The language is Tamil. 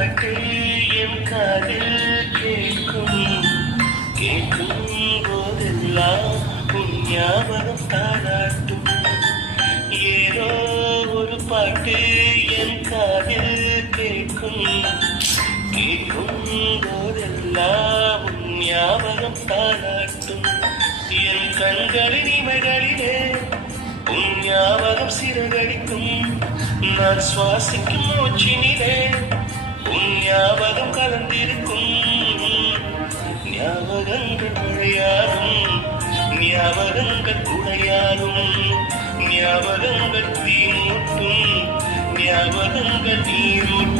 பாட்டு என் காதில் கேட்கும் கேட்கும் போதெல்லாம் உன் ஞாபகம் தாளாட்டும். ஏதோ ஒரு பாட்டு என் காதில் கேட்கும் கேட்கும் போதெல்லாம் உன் ஞாபகம் தாளாட்டும். என் கண்களின் இமைகளிலே உன் ஞாபகம் சிறகடிக்கும். நான் சுவாசிக்கும் மூச்சினிலே உன் ஞாபகம் கலந்திருக்கும். ஞாபகங்கள் மழையாகும், ஞாபகங்கள் குடையாகும், ஞாபகங்கள் தீமூட்டும், ஞாபகங்கள் நீரூட்டும்.